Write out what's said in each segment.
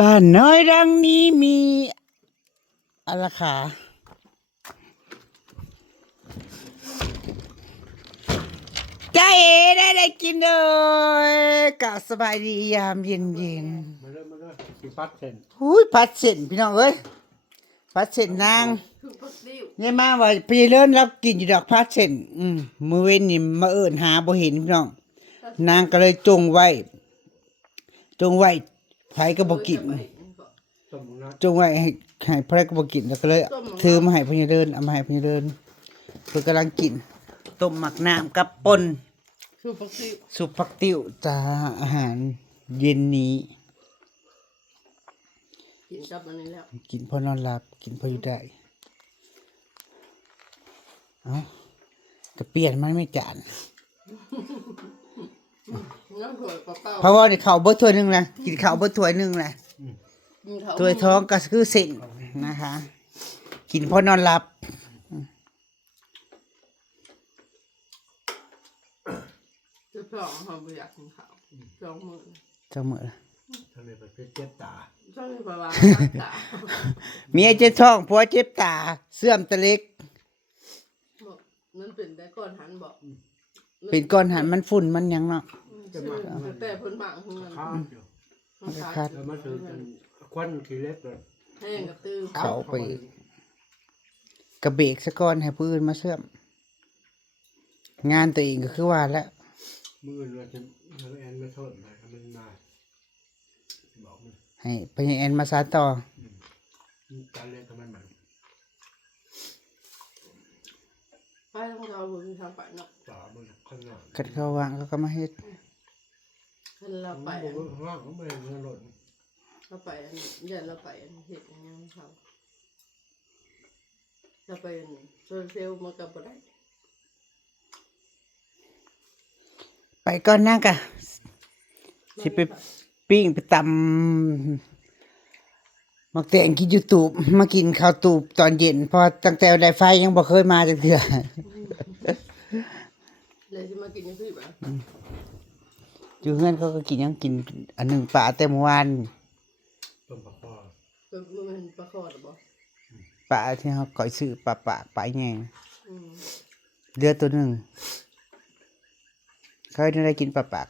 บ้านน้อยดังนี้มีอะไรคะจ้าเอได้กินเลยกะสบายดียามเย็นมาเริ่มสิพัดเส้นๆหุ้ยพัดเส้นพี่น้องเอ้ยพัดเส้นนางเนี่ยมาว่าพี่เลิ่นรับกินอยู่ดอกพัดเส้นมื้อเว้นนี่มาเอิ้นหาบ่เห็นพี่น้องนางก็เลยจงไว้ไผก็บ่กินจงไว้ให้ไผก็บ่กินแล้วก็เลยถือมาให้พญาเดินเอามาให้พญาเดินเพิ่นกำลังกินต้มหมักน้ำกับป่นสุปผักติ้วจ้าอาหารเย็นนี้กินกับอันนี้แล้วกินพอนอนหลับกินพออยู่ได้เอ้าก็เปลี่ยนมันไม่จานน้ำถั่วเปล่าเพราะว่านี่ข้าวเบิดถ้วยหนึงแหละกินข้าวเบิดถ้วยหนึงแหละถ้วยท้องก็คือเส้นนะคะกินพอนอนหลับจะสองเขาไม่อยากกินข้าวสองมื้อจังมื้อละ ทำไมประเภทเจ็บตาช่องประมาณตา เมียเจ็บท้องผัวเจ็บตาเสื่อมตะเล็กบอกนั่นเป็นแต่ก้อนหันบอก เป็นก้อนหันมันฝุ่นมันหยังเนาะแต่พ้นบางคนข้าวอยู่แล้วมาถึงควันขี้เล็กเลยแห้งกับตื้อเขาไปกระเบกซะก่อนให้ผู้อื่นมาเสื่อมงานตัวเองก็คือว่าแล้วมือเราจะแอนมาโทษมามันมาบอกมันให้พญาแอนมาสานต่อการเล่นกับมันมันไปต้องเราบุญทางไปเนาะต่อมันข้างหน้ากัดเข้าวางก็มาเฮ็ดเราไปข้างล่างก็ไม่เงินหล่นเราไปเดี๋ยวเราไปเห็ดอย่างเงี้ยเขาเราไปโซเชียลมากับอะไรไปก่อนนั่งกะสิไปปิ้งไปตำมักแตงกินยูทูบมากินข้าวตูบตอนเย็นเพราะตั้งแต่ได้ไฟยังบ่เคยมาจักเทื่อเลยที่มากินยังพี่บ้างอยู่เฮือนเขาก็กินยังกินอันหนึ่งปลาแต่เมื่อวานต้มปลาคอมันปลาคอหรือเปล่าปลาที่เขาก่อยซื้อปลาปลาแงเดือตัวหนึ่งเคยได้กินปลาปาก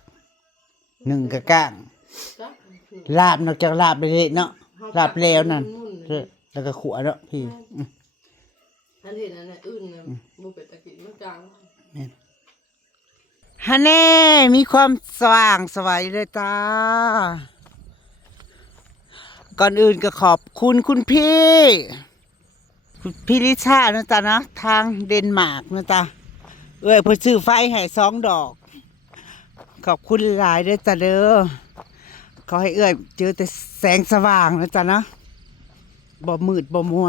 หนึ่งกะก้างลาบนอกจากลาบเลยเนาะลาบแล้วนั่นแล้วก็ขัวเนาะพี่อันเห็นอันนั้นอื่นนะบุเป็ดตะกี้มันกลางฮันแน่มีความสว่างสวัยเลยจ้าก่อนอื่นก็ขอบคุณคุณพี่ลิชานะจ๊ะนะทางเดนมาร์กนะจ๊ะเอ้ยเพิ่นซื้อไฟให้2 ดอกขอบคุณหลายด้วยจ้ะเด้อขอให้เอ้ยเจอแต่แสงสว่างนะจ๊ะนะบ่มืดบ่มัว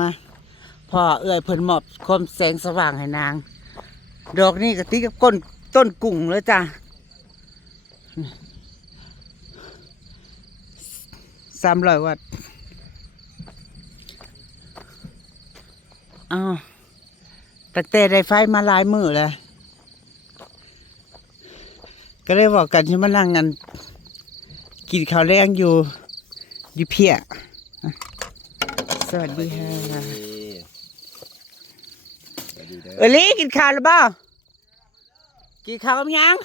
พอเอ้ยเพิ่นมอบความแสงสว่างให้นางดอกนี้ก็ติดกับต้นกุ้งเลยจ้ะ300 วัตต์อ้าวตั้งแต่ได้ไฟมาหลายมื้อแล้วก็เลยบอกกันที่มานั่งกันกินข้าวแรงอยู่เพียสวัสดีค่ะลี่กินข้าวหรือเปล่ากินข้าวกับยัง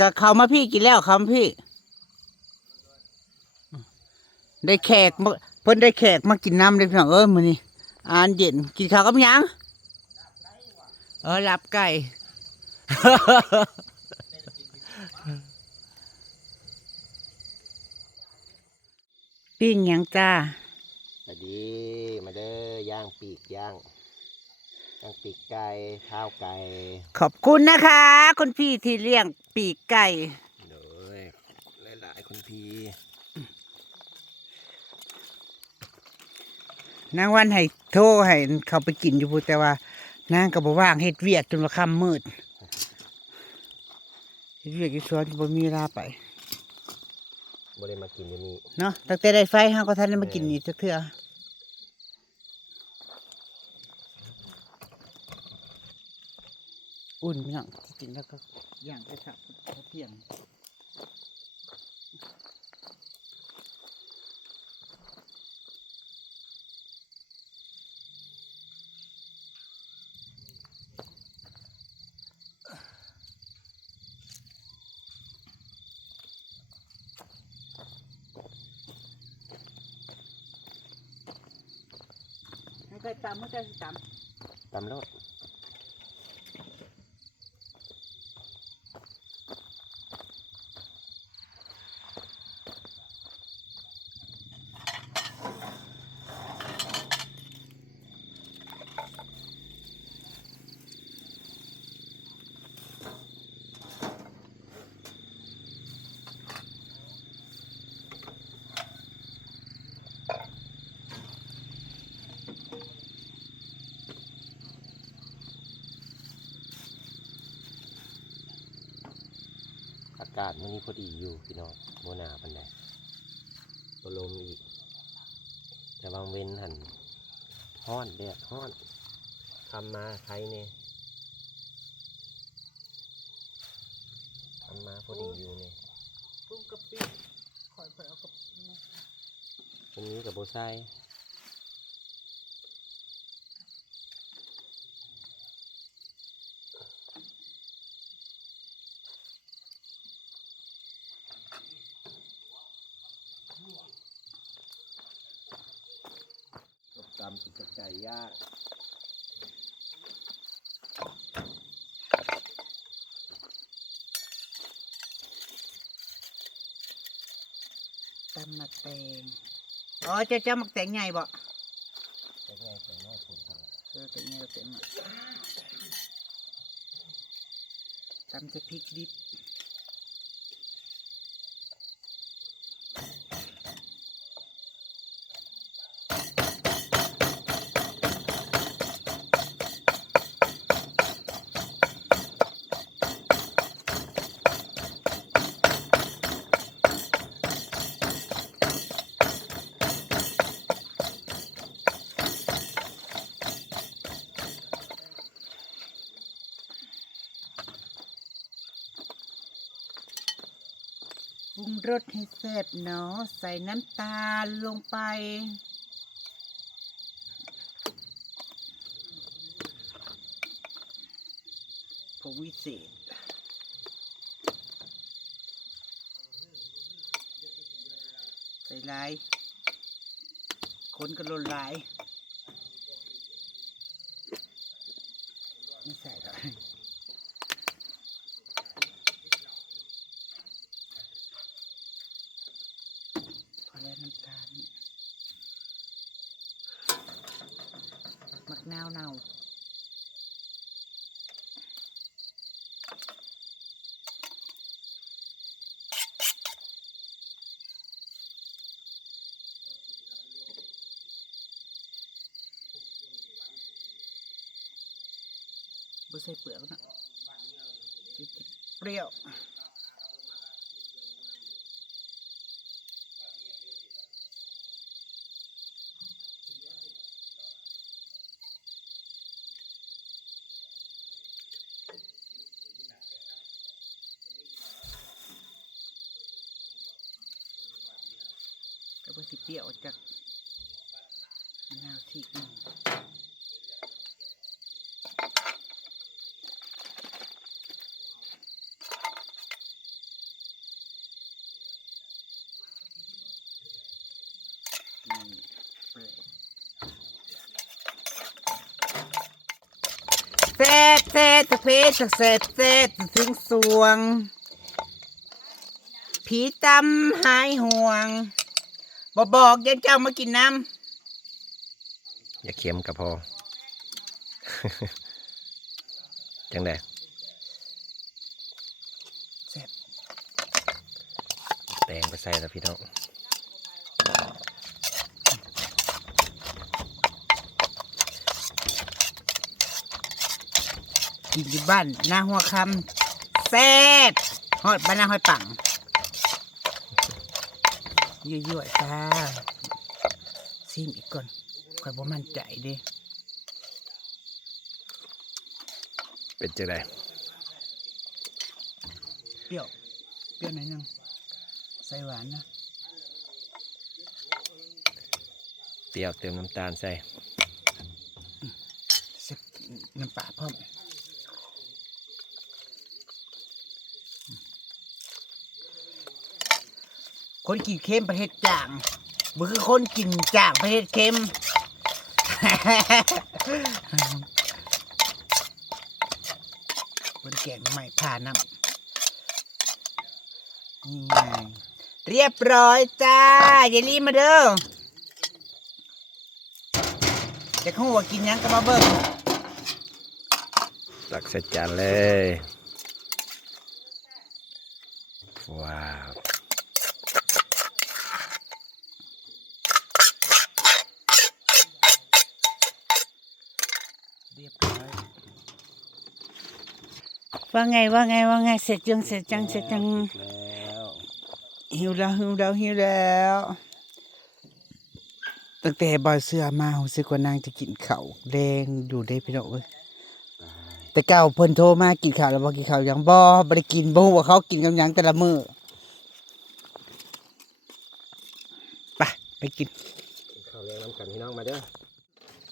กับข้าวมาพี่กินแล้วข้าวมาพี่ได้แขกมาเพิ่นได้แขกมากินน้ำเลยพี่น้องมื้อนี้อาหารเย็นกินข้าวกับยังหลับไก่ ปิ้งยังจ้าสวัสดีมาเด้อย่างปีกย่างปีกไก่ข้าวไก่ขอบคุณนะคะคุณพี่ที่เลี้ยงปีกไก่เลยหลายคุณพี่นางวันให้โทรให้เขาไปกินอยู่พูดแต่ว่านางก็บ่ว่างเฮ็ดเวียกจนว่าค่ำมืดเฮ็ดเวียกอยู่สวนบ่มีเวลาไปบ่ได้มากินอยู่นี่เนาะตั้งแต่ได้ไฟเฮาก็ทันได้มากินนี่จักเทื่ออุ่นพี่น้อง กินแล้วก็ย่างไปสับเที่ยงให้ไปตามให้ไปตาม ตำรสอากาศมันนี้พอดีอยู่พี่น้องโมหนาปันใดบ่ลมอีกแต่บางเว้นหันฮ้อนแดดฮ้อนทำมาไทยเนี่ยทำมาพอดีอยู่เนี่ย ปรุงกะปิคอยไปเอากะปิ ตรงนี้กับโบไซตำติดกับไก่ย่าง ตำหมักแตงอ๋อเจ้าหมักแตงใหญ่บ่ แต่ไงแต่น้อยผลทาง แตงใหญ่แตงหมักตำจะพริกดิบปรุงรสให้แซ่บเนาะใส่น้ำตาลลงไปผงวิเศษใส่ลายคนกระโดดลายไม่ใส่หรอกพอแล้วน้ำตาลมักนาวเน่าบ่ใส่เปลือกนะเปรี้ยวก็บ่สิเปรี้ยวจากมะนาวที่หนึ่งเซ่เซ่ตะเพชะเซ่เซ่ถึงสวงผีตำหายห่วงบอกยันเจ้ามากินน้ อย่าเค็มกับพอ จังได ำแซ่บ แตงไปใส่แล้วพี่น้อง กินที่บ้านหน้าหัวคำแซ่บฮอดบ้านหน้าห้อยปังยั่วๆจ้าซิมอีกก่อนข่อยบ่มั่นใจเด้ เป็นจังได เปรี้ยวเปรี้ยวหน่อยนึงใส่หวานนะ เปรี้ยวเติมน้ำตาลใส่ เสร็จน้ำปลาพร้อมคนกินเค็มประเทศจางบ่คือคนกินจางประเทศเค็ม บนแกงใหม่ผ่าน้ำนี่ไงเรียบร้อยจ้าอย่ารีบมาเด้อจะเข้าหัวกินหยังก็มาเบิ่ง ตักใส่จานเลยว้าว เรียบร้อยว่าไงว่าไงว่าไงเสร็จจังเสร็จจังเสร็จจัง แล้ว หิวแล้วหิวแล้วหิวแล้วตั้งแต่บ่อยเสื้อมารู้สึกว่านางจะกินข้าวแดงอยู่ได้พี่น้องเอ้ยแต่เก่าเพิ่นโทรมากินข้าวแล้วบ่กินข้าวหยังบ่ได้กินบ่ฮู้ว่าเขากินกับหยังแต่ละมื้อไปกิน ข้าวแรงน้ำกันพี่น้องมาเด้อ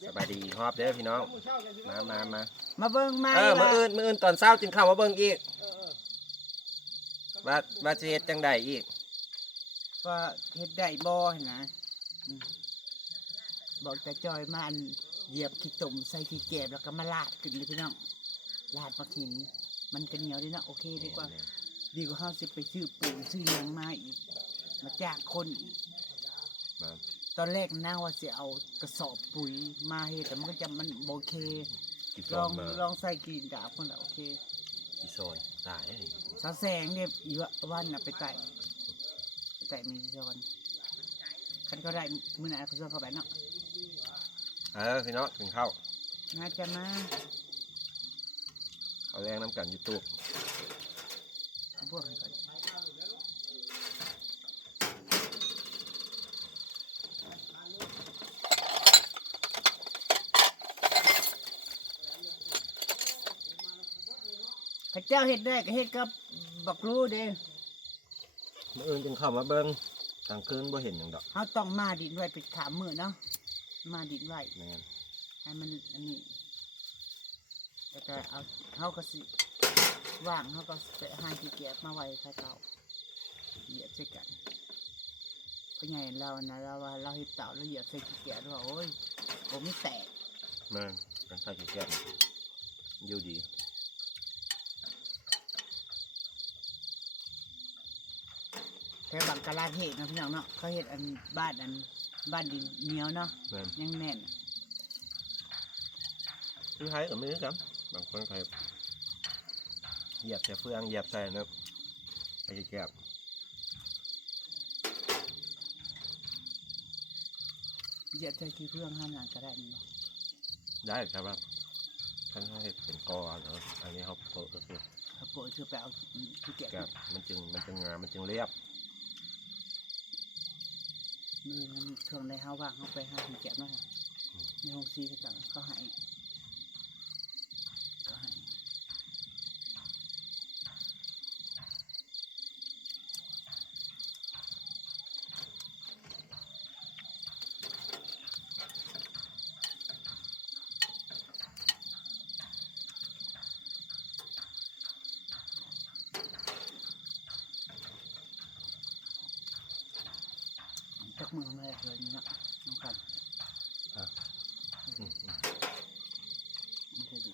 สบายดีฮอบเด้อพี่น้องมามาเบิ่งมา มื้ออื่นตอนเช้าจึงเข้ามาเบิ่งอีกว่าสิเฮ็ดจังไดอีก ว่าเฮ็ดได้บ่หั่นนะบอกแต่จอยมาอันเหยียบขี้ตุ่มใส่ขี้แกบแล้วก็มาลาดขึ้นเลยพี่น้องลาดมาหินมันก็เหนียวดีนะโอเคดีกว่าดีกว่าเฮาสิไปซื้อปูนซื้อหยังมาอีกมาจ้างคนอีก มา ตอนแรกนางว่าสิเอากระสอบปุ๋ยมาเฮ็ดแต่มันก็จะมันบ่โอเค กี่โซ ลอน ง มา ลองใส่กรีนดาบพุ่นละโอเค กี่โซนตาย สาวแสงเนี่ยอีวันน่ะไปไต่มีซอนคันก็ได้มื้อไหนเขาชวนเข้าไปเนาะ พี่น้องกินข้าว น่าจะมา ข้าวแรงน้ำกันยูทูบ เอาพวกให้ก่อนข้าเจ้าเฮ็ดได้ก็เฮ็ดกับบักรู้เด้ มื้ออื่นจึงเข้ามาเบิ่งกลางคืนบ่เห็นหยังดอก เฮาต้องมาดินไว้ไปขามมื้อเนาะมาดินไว้ แม่น ให้มันอันนี้แล้วก็เอาเขาก็สิว่างเขาก็ไปหาที่เก็บมาไว้ใส่เก่าเหยียบใส่กันเพราะไงเรานะเราว่าเราเห็ดเต่าเราเหยียบใส่ที่เก็บด้วยโอ้ยผมไม่แตก แม่นกันใส่ขี้แก้มอยู่ดี แต่บางกะลาเห็ดนะพี่น้องเนาะเขาเห็ดอันบ้านดินเหนียวเนาะ แม่น ยังแน่น คือไทยก็ไม่ได้ครับบางคนไทยเหยียบใส่เฟืองเหยียบใส่เนาะไอ้ขี้แก้ม เหยียบใส่ที่เพื่องห้ามหลังก็ได้นี่เนาะ ได้ครับว่าท่านเขาเห็ดเป็นกอเนาะอันนี้เขาโปะก็คือ เขาโปรยคือไปเอาที่เก็บ แก้มมันจึงงามมันจึงเรียบ มือมันช่วงได้เฮาว่างเขาไปหาที่เก็บมาค่ะในห้องซีเขาจังเขาให้ จักมือมาเลยนี่เนาะน้องกัน อืม มันจะดี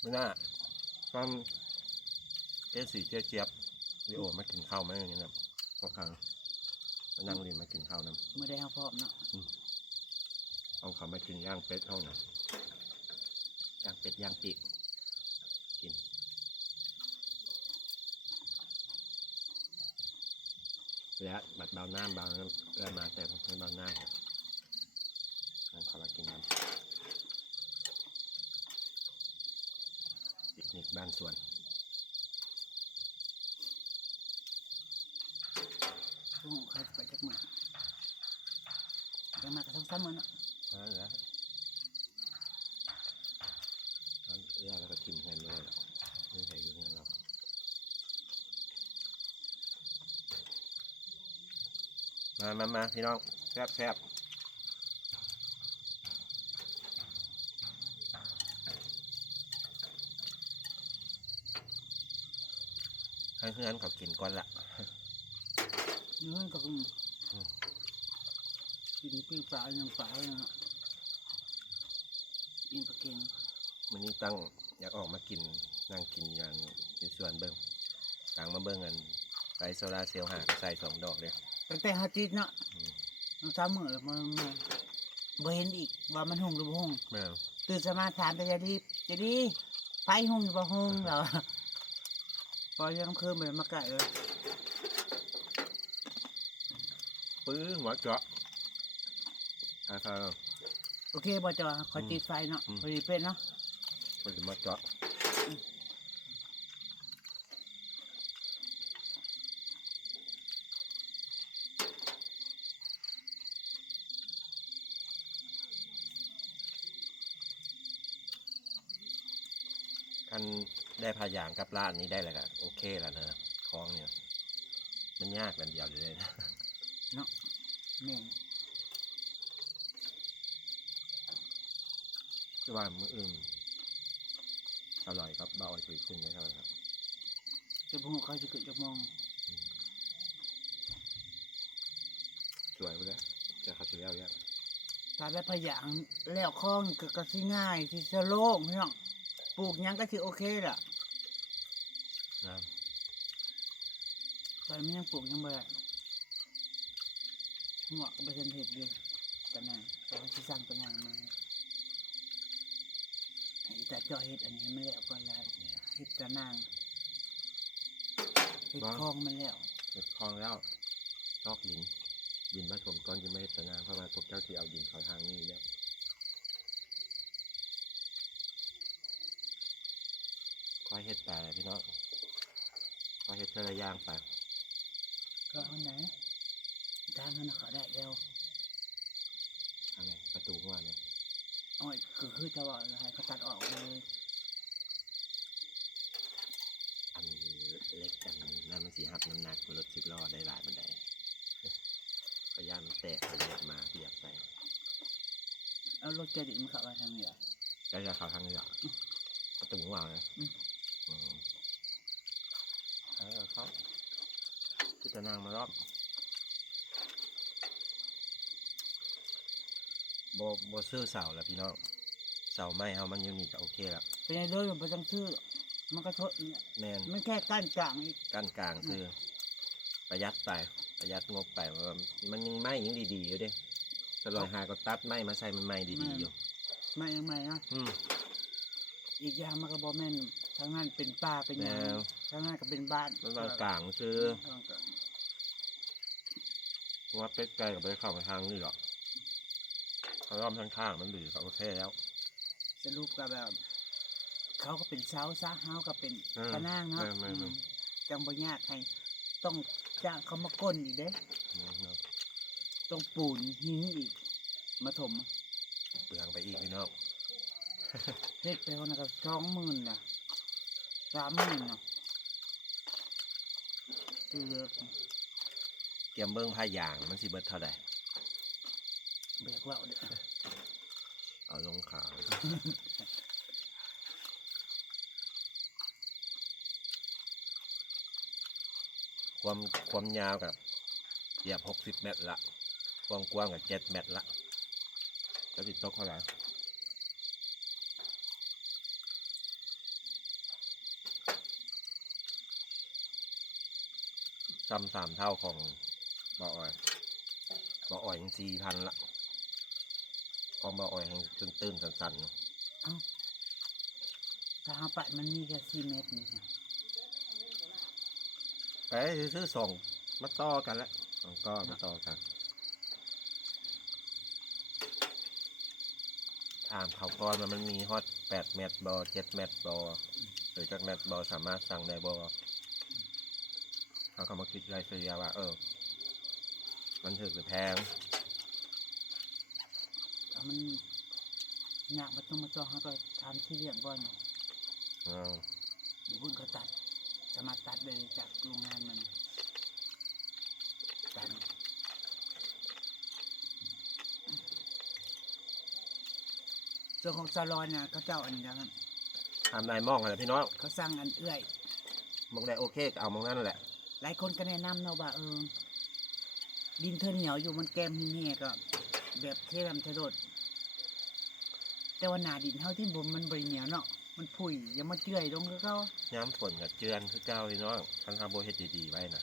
ไม่น่าความเจ๊สีเจี๊ยบวิโอมากินข้าวไหมอย่างเงี้ยแบบพวกเขามานั่งเรียนมากินข้าวน้ เมื่อได้เฮาพร้อมเนาะ ำเอาเขามากินย่างเป็ดเท่านั้นย่างเป็ดย่างปีกกินและบัดเบาน้ำเบาน้ำเอื้อมาแต่ไม่เบาหน้าครับนั่นเขามากินน้ำปิกนิกบ้านสวน ช่วงเขาไปจักมือยังมากับทั้งซ้ำมือเนาะ นั่นแหละนั่นเอื้อแล้วก็ทิมแทนด้วยนี่แท มาพี่น้องแซ่บให้เพื่อนเขากินก่อนละ เนื้อก็กินปิ้งปลาอย่างปลาเลยนะปิ้งปลาเค็ง มันนี้ตั้งอยากออกมากินนั่งกินอย่างอยู่ส่วนเบิ้งต่างมาเบิ้งกันไปโซลาร์เซลล์หาใส่2 ดอกเลย ตั้งแต่5 อาทิตย์เนาะน้ำซ้ำมือมันบ่เห็นอีกว่ามันหงหรือบ่หง แม่ ตื่นสมาถามแต่จะดีไฟหงหรือบ่หงเหรอพอยังคืนไปมาไก่เลย ปื้อหัวเจาะครับ โอเคบ่จอขอติดไฟเนาะพอดีเป็นเนาะ มันจะมาเจาะคันได้พายางกับร้านนี้ได้แล้วก็โอเคแล้วนะคล้องเนี่ยมันยากกันเดียวเลยนะ เนาะแม่ง ที่ว่ามืออื่นอร่อยครับเบาไอ้ปุ๋ยขึ้นไหมครับ จะพูดเขาจะเกิดจะมอง สวยไปแล้วจะขัดเสียแล้ว ถ้าได้พะยางแล้วคล้องก็สิง่ายสิสโล่งพี่น้องปลูกหยังก็สิโอเคล่ะ นะ ตอนนี้ยังปลูกยังบ่ได้หัวก็บ่ทันเฮ็ดเลยตะนางก็สิสั่งตะนางมาให้ตาจ่อยเฮ็ดอันนี้มาแล้วก่อนละเฮ็ดตะนางเฮ็ดคลองมาแล้ว เห็ดคลองแล้วชอกดินมาถมก้อนจะไม่เห็ดตะนางเพราะว่าพวกเจ้าที่เอาดินเขาทางนี้แล้วคอยเห็ดไปพี่น้องคอยเห็ดเทระยางไป ก็เอาไหนทางนั้นเขาได้แล้ว ทางไหนประตูหัวเนี่ย อ้อยคือจะว่าให้เขาตัดออกเลย อันเล็กกันนั่นมันสีหับน้ำหนักรถ10 ล้อได้หลายบันไดพยายามแตกไปเยอะมาที่อยากใส่ เอารถเจดิมันเข้ามาทางเหนือ ก็จะเขาทางนี้หรอประตูหัวเลยเขาพิจารณามารอบโบซื้อเสาแล้วพี่น้องเสาไม้เขามันอยู่นี่ก็โอเคแล้ว เป็นไงเด้อมันต้องซื้อมันก็ทดเนี่ย แมน มันแค่ก้านกลางอีก กั้นกลางซื้อประหยัดไปประหยัดงบไปว่ามันยังไม้ยังดีๆอยู่เด้ตลอดหาก็ตัดไม้มาใส่มันไม้ดีๆอยู่ ไม่ยังไม่นะ อีกอย่างมันก็บอกแม่นทางนั้นเป็นป่าเป็นหยังทางนั้นก็เป็นบ้าน มันวางกลางซื้อ ทางกลาง ว่าเป็ดไก่กับไปเข้ามาทางนี่หรอกเขาล้อมข้างๆมันดีก็โอเคแล้ว สรุปก็แบบ เขาก็เป็นเช้าซะเฮาก็เป็นตะนางเนาะจังบ่ยากให้ต้องจ้างเขามาก้นอีกเด้ต้องปูนหินอีกมาถม เปลืองไปอีกพี่น้อง เฮ็ดไปคนละก็20,000น่ะ30,000เนาะคือเลิก เกี่ยมเบิ้งพายางมันสิเบิดเท่าใด เบิกว่าเด้อ เอาลงขาวความยาวกับเหยียบ60 เมตรละความกว้างกับ7 เมตรละจะติดตกเท่าไหร่ซ้ำ3 เท่าของบ่ออ้อยยัง4,000ละของบ่ออ้อยยังตื้นๆสั้นๆอยู่ เอ้าถ้าหาไปมันมีแค่4 เมตรนี่ค่ะ ไปซื้อส่งมาต่อกันแล้วก็มาต่อกันถามเขาก่อนว่ามันมีฮอต8 เมตรบอ7 เมตรบอหรือจากเมตรบอสามารถสั่งได้บอเขาก็มาคิดรายเฉลี่ยว่ามันถึกหรือแพง ถ้ามันยากมันต้องมาจองเขาก็ถามที่เรียงก่อน เดี๋ยวพุ่นเขาตัดสามารถตัดได้จากโรงงานมันตัด ส่วนของซาลอนน่ะเขาเจ้าอันนี้นะครับ ทำได้มองอะไรพี่น้อง เขาสั่งอันเอื้อย มองได้โอเคก็เอามองนั่นแหละ หลายคนก็แนะนำเนาะว่าดินเธอเหนียวอยู่มันแกมหินแห่ก็แบบเทลำเทโรดแต่ว่าหนาดินเท่าที่บนมันบริเหนียวเนาะมันผุยยังมาเจือยลงก็เขา ย้ำฝนกับเจือนคือเก้าพี่น้องทันทำโบเฮ็ดดีๆไว้นะ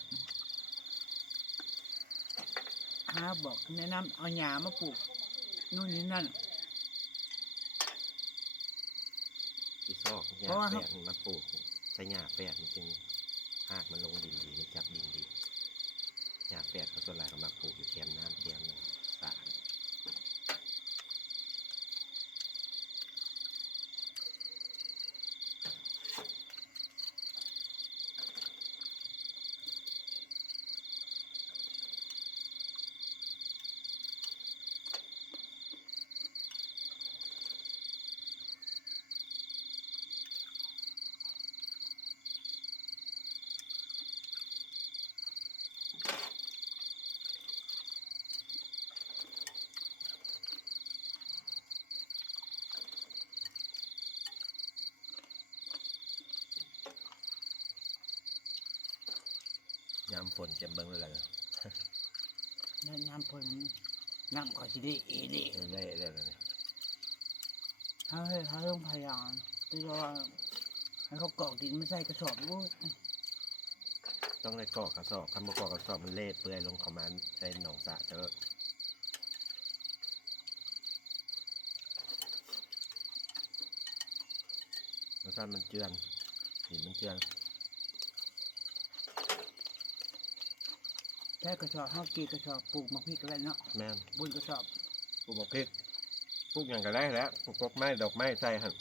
บอกแนะนำเอาหญ้ามาปลูกนู่นนี่นั่น ที่ซอกหญ้า เพราะว่า แปดมันปลูกใช้หญ้าแปดมันจึงหากมันลงดินดีมันจับดินดีหญ้าแปดเขาส่วนใหญ่ก็มาปลูกอยู่แคมน้ำแคมสระ ยามฝนจะเบิ่งเลยล่ะ แล้วน้ำพลน้ำก็สิได้เละ เละเลยนะ เขาต้องพยายามที่ว่าให้เขากรอกดินไม่ใส่กระสอบโว้ย ต้องได้กรอกกระสอบคำว่ากรอกกระสอบมันเละเปื่อยลงเข้ามาในหนองสระเจอรสชาติมันเจือนหินมันเจือน แค่กระสอบเขากีกระสอบปลูกมะพริกอะไรเนาะ แม่น บนกระสอบ ปลูกมะพริกปลูกอย่างก็ได้แล้วปลูกกกไม้ดอกไม้ใส่หั่น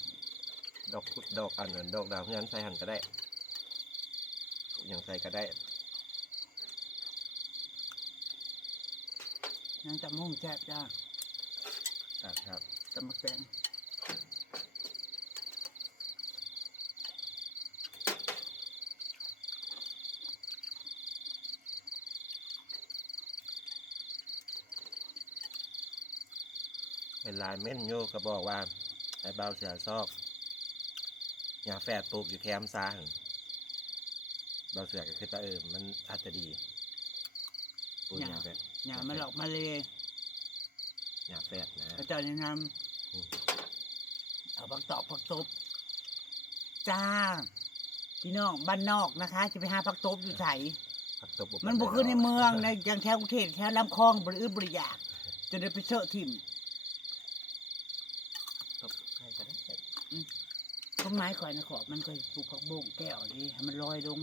ดอกอันนั้นดอกดาวเงินใส่หั่นก็ได้ปลูกอย่างใส่ก็ได้ ยังจำมุ่งแซ่บจ้า ครับ ตำมะแตง เป็นลายเม่นโยก็บอกว่าไอ้เบาเสือซอกอย่าแฝดปลูกอยู่แคมป์ซาหั่นเบาเสือก็คือว่ามันอาจจะดีปลูกอย่าแฝด อย่ามาหลอกมาเลย อย่าแฝดนะ เขาเจ้าแนะน อืม ำเอาผักตอกผักตบจ้าพี่น้องบ้านนอกนะคะ จะไปหาผักตบอยู่ไส ผักตบ มันบุกขึ้นในเมืองในอย่างแถวกรุงเทพแถวลำคลองบริอึบริยากจะได้ไปเชอะทิม ตบใส่ก็ได้ ต้นไม้ข่อยนะขอบมันก็ปลูกผักบุ้งแก้วดีให้มันลอยลง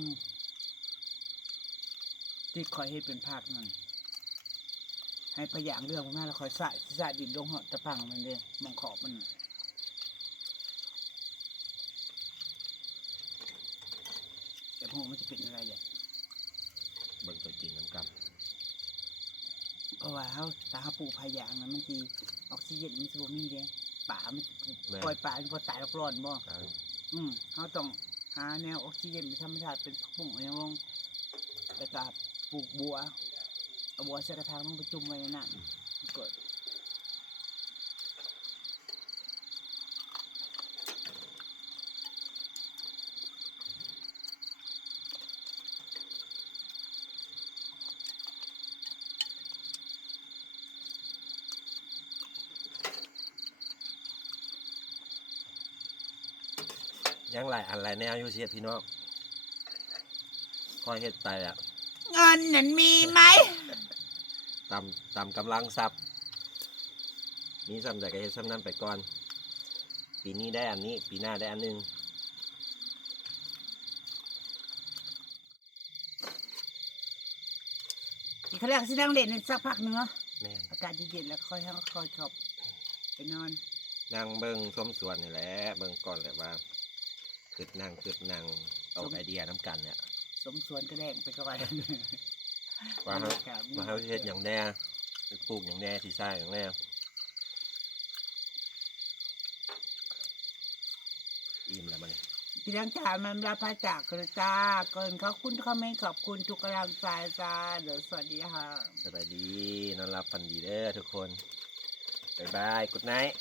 ที่ข่อยให้เป็นภาคหน่อยให้พยางเรื่องมาแล้วข่อยสะดินลงเหาะตะพังมันเลยมองขอบมันแต่พวกมันจะเป็นอะไรเนี่ย เบิ่งตัวจริงน้ำกัน เพราะว่าเขาตาเขาปลูกพายางนะมันทีออกซิเจนมันสิบมีเลยป่ามันปล่อยป่ามันพอตายแล้วร้อนบ่ เขาต้องหาแนวออกซิเจนเป็นธรรมชาติเป็นผักบุ้งอย่างลงแล้วก็ปลูกบัวเอาบัวใส่กระถางลงไปจุ่มไว้ในนั้นเกิด ยังหลายอันหลายแนวอยู่เสียพี่น้องค่อยเฮ็ดไปอ่ะ เงินนั้นมีไหม ตามกำลังทรัพย์มีซ้ำแต่ก็เฮ็ดซ้ำนั้นไปก่อน ปีนี้ได้อันนี้ ปีหน้าได้อันหนึง อีกเขาเรียกสินั่งเล่นสักพักเนื้อะ แม่น อากาศเย็นๆแล้วค่อยชอบไปนอน นั่งเบิ่งชมสวนนี่แหละเบิ่งก่อนแหละว่าคือนั่งเอาไอเดียน้ำกันเนี่ย สมสวนก็แดงไปก็ไป ว่าเขาเฮ็ดอย่างแน่ปลูกอย่างแน่ที่ใช่อย่างแน่อิ่มแล้วมัน พี่น้องจ๋ามันรับพระจากกระจ้าเกินขอบคุณคอมเมนต์ขอบคุณทุกกำลังใจจ้าเดี๋ยวสวัสดีค่ะ สบายดีนอนรับฝันดีเด้อทุกคน บ๊ายบาย กุดไนท์